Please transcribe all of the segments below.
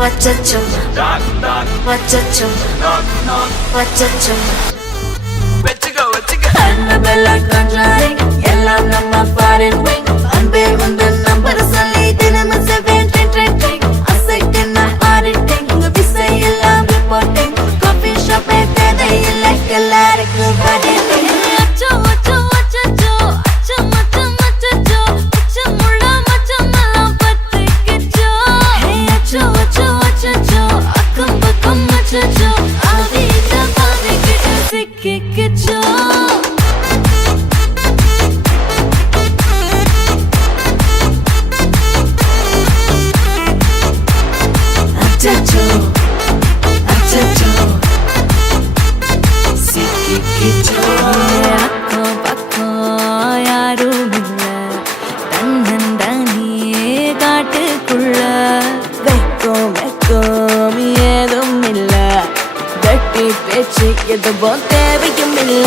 வச்சச்சோ வச்சச்சோ வச்சச்சோ வெச்சுக்கோ வெச்சுக்கோ அன்னபெல்லா Conroy எல்லாம் நம்ம foreign wing அன்பே வந்து நம்பர் சொல்லி தினமும் 7 ட்ரெண்டிங் அசைக்கன ஆடிட்டிங் உங்க விசை எல்லாம் ரிப்போர்ட்டிங் காஃபி ஷாப் கதை இல்லை எல்லாருக்கும் பதில் அச்சோ அச்சோ அச்சச்சோ அச்சோ மச்சம் மச்சச்சோ அச்சம் முள்ள மச்சம் எல்லாம் பத்திக்கிச்சோ ஹே அச்சோ அச்சோ அச்சச்சோ அக்கம் பக்கம் அச்சச்சோ ஆதிட்ட பாதிக்கிட்டு சிக்கிக்கிச்சோ அச்சச்சோ அச்சச்சோ சிக்கிக்கிச்சோ அக்கம் பக்கம் யாரும் இல்ல தன்னந்தனியே காட்டுக்குள்ள வெக்கம் வெக்கம் ஏதும் இல்ல வெட்டி பேச்சு எதுவும் தேவையும் இல்ல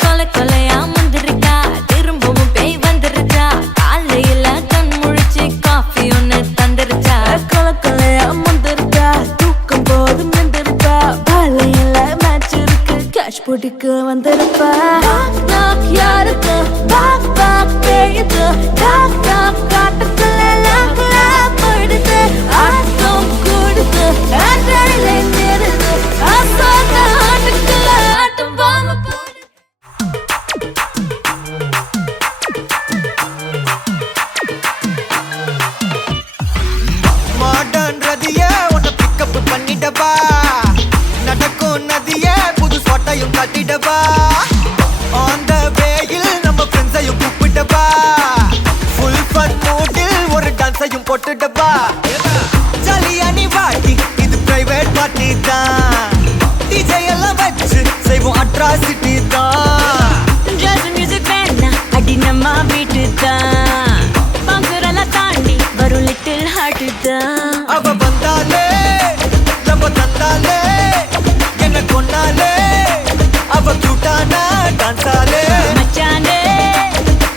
கொலை கொலையா வந்திருக்கா திரும்பவும் பேய் வந்துருச்சா காலையில கண் முழிச்சு காஃபி ஒன்னு தந்துருச்சா கொலை கொலையா வந்திருக்கா தூக்கம் போதும் நின்றுருக்கா காலையில மேட்ச் இருக்கு கேஷ் போட்டுக்கு வந்திருப்பா யாருக்கு பாக் பாக் பேயுது டாக் டாக் காட்டுக்குள்ள லாக்லா போயிடுது ஆட்டம் கூடுது ஆட்டாயில நிறுது ஆசாத ஆட்டுக்குள்ள ஆட்டம் பாம்பு போடுது மாடர்ன் ரதியே உன்னை பிக்கப் பண்ணிடவா நடக்கும் நதியே புது சொட்டையும் கட்டிடவா ஆன் த வேயில் நம்ம ஃப்ரெண்ட்ஸையும் கூப்பிடவா ஃபுல் ஃபன் மூடில் ஒரு டான்ஸையும் போட்டுடவா ஜாலியா நீ வாட்டி இது பிரைவேட் பார்ட்டி தான் டிஜே எல்லாம் வச்சு செய்வோம் அட்ராசிட்டி தான் ஜாஸ் மியூசிக் வேணா அடி நம்ம வீட்டு தான் பங்குரெல்லாம் தாண்டி வரும் லிட்டில் ஹார்ட் தான் அவ வந்தாலே நம்ம தந்தாலே என்ன கொண்டாலே அவ கியூட்டானா டான்ஸாலே மச்சானே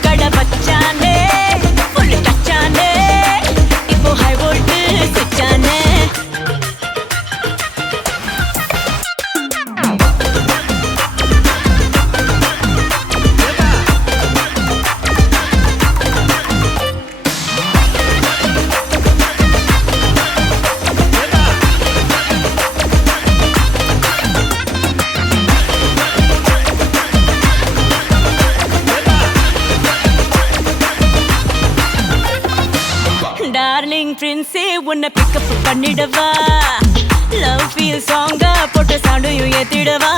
கடை பச்சானே ஃபுல் டச்சானே இப்போ ஹை வோல்ட் சுச்சானே டார்லிங் பிரின்ஸே உன்னை பிக்கப் பண்ணிடவா லவ் ஃபீல் சாங்கா போட்ட சவுண்டையும் ஏத்திடவா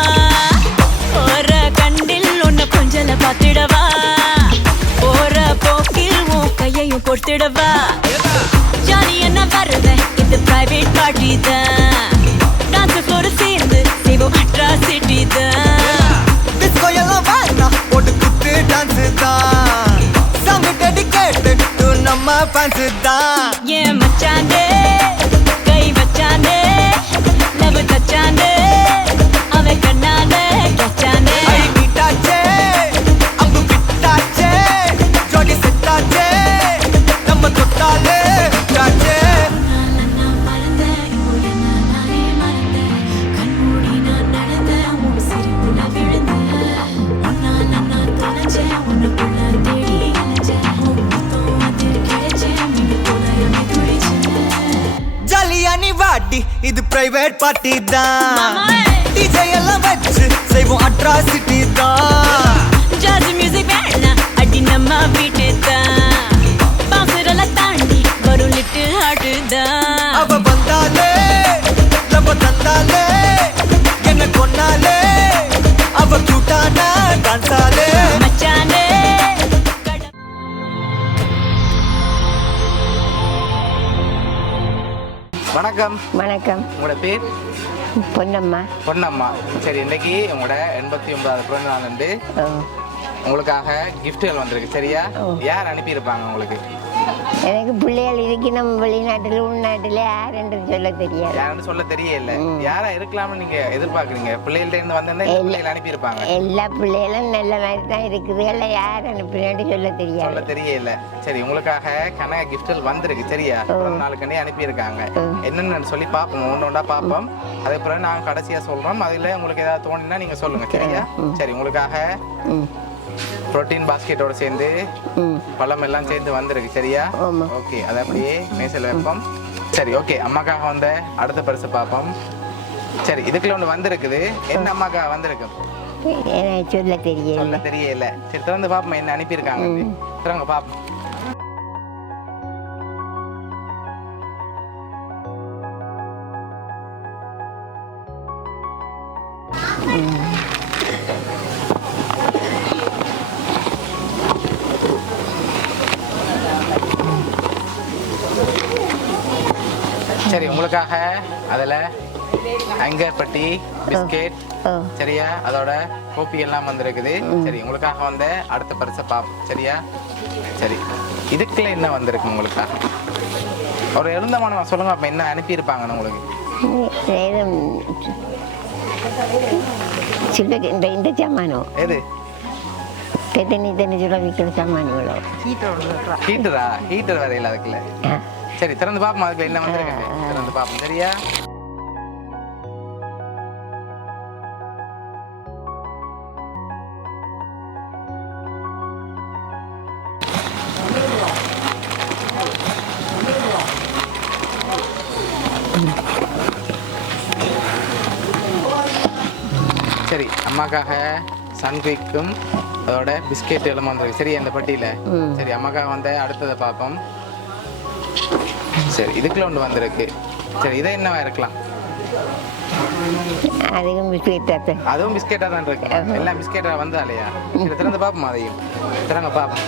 போற கண்டில் உன்னை கொஞ்சல பார்த்திடவா போற போக்கில் உன் கையையும் கொடுத்திடவா ஜாலி என்ன வருவேன் இது பிரைவேட் பார்ட்டி தான் டான்ஸ் ஃப்ளோர் சேர்ந்து செய்வோம் அட்ராசிட்டி தான் டிஸ்கோ எல்லாம் வேணா போட்டு குத்து டான்ஸ் தான் சாங் டெடிகேட்டட் டு நம்ம ஃபேன்ஸ் தான் ஏன் மச்சானே கை வச்சானே லவ் தச்சானே அவன் கண்ணாலே கச்சானே ஐ மீட்டாச்சே அம்பு பிட்டாச்சே ஜோடி செட்டாச்சே நம்ம தொட்டாலே விட்டாச்சே நான் மறந்தேன் நானே மறந்தேன் கண்மூடி நான் நடந்தேன் உன் சிரிப்புல விழுந்தேன் உன்னால் நான் தொலைச்சேன் உன்னுக்குள்ள தேடி அலைஞ்சேன் உன் முத்தம் அதில் கிடைச்சேன் மின்னு போல துடிச்சேன் ஜாலியா நீ வாட்டி இது பிரைவேட் பார்ட்டி தான் மாமாய். டிஜே எல்லாம் வச்சு செய்வோம் அட்ராசிட்டி தான் ஜாஸ் மியூசிக் வேணா அடி நம்ம வீட்டு தான் பாசுரெல்லாம் தாண்டி வரும் லிட்டில் ஹார்ட் தான் அவ வந்தாலே நம்ம தந்தாலே என்ன கொன்னாலே அவ கியூட்டானா டான்ஸாலே மச்சானே வணக்கம். வணக்கம். உங்களோட பேர்? பொன்னம்மா. பொன்னம்மா. சரி, இன்னைக்கு உங்களோட 89வது பிறந்த நாள் வந்து உங்களுக்காக கிஃப்ட்கள் வந்திருக்கு. சரியா? யார் அனுப்பியிருப்பாங்க உங்களுக்கு? எனக்கு பிள்ளைகள் இருக்கணும் வெளிநாட்டில் உள்நாட்டில் யாருன்னு சொல்ல தெரியாது. யாருன்னு சொல்ல தெரியல. யாரா இருக்கலாம்னு நீங்க எதிர்பார்க்குறீங்க? பிள்ளைகள்ட்ட இருந்து வந்தா பிள்ளைகள் அனுப்பியிருப்பாங்க. எல்லா பிள்ளைகளும் நல்ல மாதிரி தான் இருக்குது. எல்லாம் யார் அனுப்பினான்னு சொல்ல தெரியாது. சொல்ல தெரியல. சரி, உங்களுக்காக கனக கிஃப்ட்கள் வந்திருக்கு. சரியா, நாளுக்கண்டே அனுப்பியிருக்காங்க. என்னென்னு சொல்லி பார்ப்போம், ஒன்னொண்டா பார்ப்போம். அதே போல நாங்கள் கடைசியா சொல்றோம். அதுல உங்களுக்கு ஏதாவது தோணுனா நீங்க சொல்லுங்க. சரியா? சரி, உங்களுக்காக புரோட்டீன் பாஸ்கெட்டோட சேர்ந்து பழம் எல்லாம் சேர்ந்து வந்திருக்கு. சரியா? ஓகே, அதை அப்படியே மேசையில் வைப்போம். சரி, ஓகே. அம்மாக்காக வந்த அடுத்த பரிசு பார்ப்போம். சரி, இதுக்குள்ள ஒன்று வந்திருக்குது. என்ன அம்மாக்காக வந்திருக்கு? சொல்ல தெரியல. சொல்ல தெரியல. சரி, திறந்து பார்ப்போம் என்ன அனுப்பியிருக்காங்க. திறங்க பார்ப்போம். சரி, உங்களுக்காக அதில் அங்கப்பட்டி பிஸ்கெட், சரியா, அதோட கோப்பி எல்லாம் வந்திருக்குது. சரி, உங்களுக்காக வந்த அடுத்த பரிசை பார்ப்போம். சரியா? சரி, இதுக்குள்ள என்ன வந்திருக்கு உங்களுக்காக? ஒரு எழுந்தமான சொல்லுங்க. அப்போ என்ன அனுப்பியிருப்பாங்கன்னு உங்களுக்கு? இந்த சாமானோ எது? விற்கிற சாமான்களோ? ஹீட்டரா? ஹீட்டர் வரையில அதுக்குள்ள. சரி, திறந்து பார்ப்போம். அதுக்குள்ள என்ன வந்திருக்கு திறந்து பார்ப்போம். சரியா? சரி, அம்மாக்காக சன்குவிக்கும் அதோட பிஸ்கெட் எல்லாம் வந்துருக்கு. சரி, அந்த பட்டியில. சரி, அம்மாக்காக வந்த அடுத்ததை பார்ப்போம். சரி, இதுக்குள்ள ஒன்று வந்திருக்கு. சரி, இதை என்னவா இருக்கலாம்? அதுவும் பிஸ்கெட்டா? அதுவும் பிஸ்கெட்டா தான் இருக்கு. எல்லாம் பிஸ்கெட்டா வந்தா இல்லையா? சரி, திறந்து பார்ப்போம். அதையும் திறங்க பார்ப்போம்.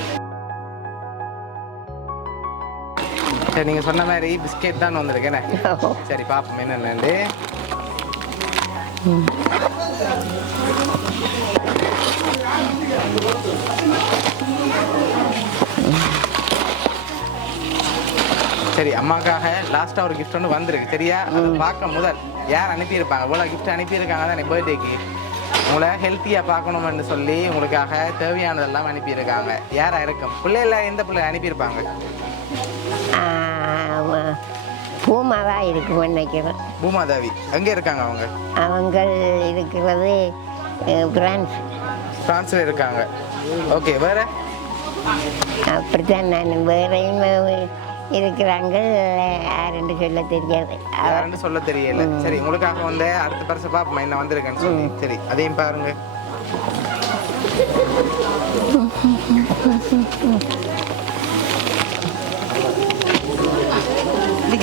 சரி, நீங்க சொன்ன மாதிரி பிஸ்கெட் தான் வந்திருக்கேன். சரி, பார்ப்போம் என்னென்னு. சரி, அம்மாக்காக லாஸ்டா ஒரு கிஃப்ட் ஒன்று வந்திருக்கு. சரியா? அதை பார்க்க முதல் யார் அனுப்பியிருப்பாங்க? இவ்வளோ கிஃப்ட் அனுப்பியிருக்காங்க தானே பர்த்டேக்கு. உங்களை ஹெல்த்தியாக பார்க்கணும்னு சொல்லி உங்களுக்காக தேவையானதெல்லாம் அனுப்பியிருக்காங்க. யாரா இருக்கும்? பிள்ளைல எந்த பிள்ளை அனுப்பியிருப்பாங்க? பூமாவா இருக்கும் நினைக்கிறேன். பூமாதேவி எங்கே இருக்காங்க அவங்க? அவங்க இருக்கிறது பிரான்ஸில் இருக்காங்க. ஓகே, வேற? அப்படித்தான் நான் வேறையும் இருக்கிறாங்க. யாருன்னு சொல்ல தெரியாது. யாருன்னு சொல்ல தெரியல. சரி, உங்களுக்காக வந்து அடுத்த பரிசு பார்ப்போம் என்ன வந்திருக்குன்னு சொல்லி. சரி, அதையும் பாருங்க.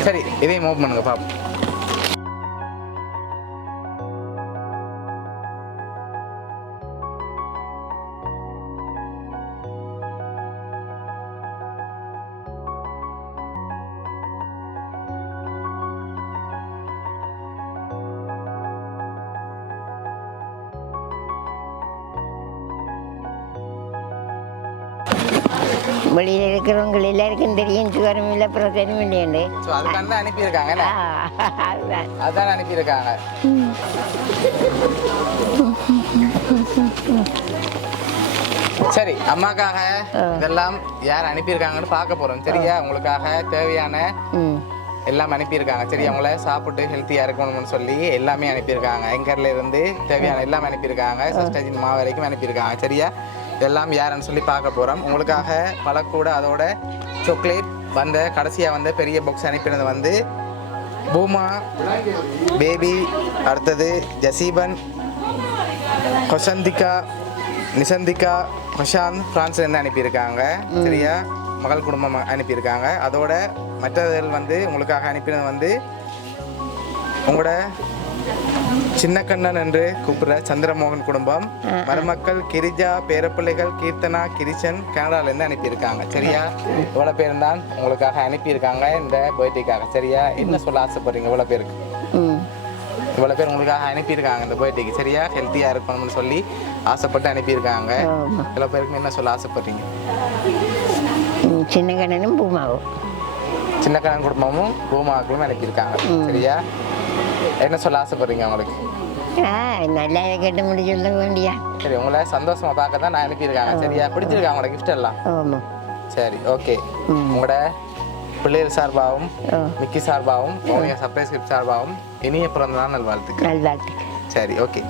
சரி, இதையும் மூவ் பண்ணுங்க பாப்போம். வெளியில் இருக்கிறவங்க எல்லாருக்கும் தெரியும் சுகரும் இல்லை பிரச்சனையும் இல்லையாண்டு. ஸோ அதுக்காக தான் அனுப்பியிருக்காங்க. அதுதான் அனுப்பியிருக்காங்க. சரி, அம்மாக்காக இதெல்லாம் யார் அனுப்பியிருக்காங்கன்னு பார்க்க போறோம். சரியா? உங்களுக்காக தேவையான எல்லாம் அனுப்பியிருக்காங்க. சரி, அவங்கள சாப்பிட்டு ஹெல்த்தியாக இருக்கணும்னு சொல்லி எல்லாமே அனுப்பியிருக்காங்க. எங்கர்ல இருந்து தேவையான எல்லாம் அனுப்பியிருக்காங்க. சஸ்டஜின் மாவு வரைக்கும் அனுப்பியிருக்காங்க. சரியா? இதெல்லாம் யாருன்னு சொல்லி பார்க்க போகிறோம். உங்களுக்காக பழக்கூட அதோட சாக்லேட் வந்த கடைசியாக வந்த பெரிய பாக்ஸ் அனுப்பினது வந்து பூமா பேபி, அடுத்தது ஜசீபன், ஹொசந்திகா, நிசந்திகா, ஹொஷான் பிரான்ஸ்லேருந்து அனுப்பியிருக்காங்க. சரியா? மகள் குடும்பம் அனுப்பியிருக்காங்க. அதோட மற்றவர்கள் வந்து உங்களுக்காக அனுப்பினது வந்து உங்களோட சின்ன கண்ணன் என்று கூப்பிடுற சந்திரமோகன் குடும்பம், மருமக்கள் கிரிஜா, பேரப்பிள்ளைகள் கீர்த்தனா, கிரிச்சன் கனடாலேருந்து அனுப்பியிருக்காங்க. சரியா? இவ்வளோ பேர் தான் உங்களுக்காக அனுப்பியிருக்காங்க இந்த பர்த்டேக்காக. சரியா? என்ன சொல்ல ஆசைப்படுறீங்க? இவ்வளோ பேருக்கு இவ்வளோ பேர் உங்களுக்காக அனுப்பியிருக்காங்க இந்த பர்த்டேக்கு. சரியா? ஹெல்த்தியாக இருக்கணும்னு சொல்லி ஆசைப்பட்டு அனுப்பியிருக்காங்க. இவ்வளோ பேருக்கு என்ன சொல்ல ஆசைப்படுறீங்க? சின்ன கண்ணனும் பூமாவும். சின்ன கண்ணன் குடும்பமும் பூமாக்களும் அனுப்பியிருக்காங்க. சரியா? என்ன சொல்ல ஆசைப்படுறீங்க அவங்களுக்கு? நல்லா கேட்டு முடிச்சு வேண்டியா. சரி, உங்களை சந்தோஷமா பார்க்க தான் நான் அனுப்பியிருக்காங்க. சரியா? பிடிச்சிருக்காங்க உங்களோட கிஃப்ட் எல்லாம்? ஆமாம். சரி, ஓகே. உங்களோட பிள்ளைகள் சார்பாகவும் மிக்கி சார்பாகவும் சர்ப்ரைஸ் கிஃப்ட் சார்பாகவும் இனிய பிறந்த நாள் நல்வாழ்த்துக்கள். நல்வாழ்த்துக்கள். சரி, ஓகே.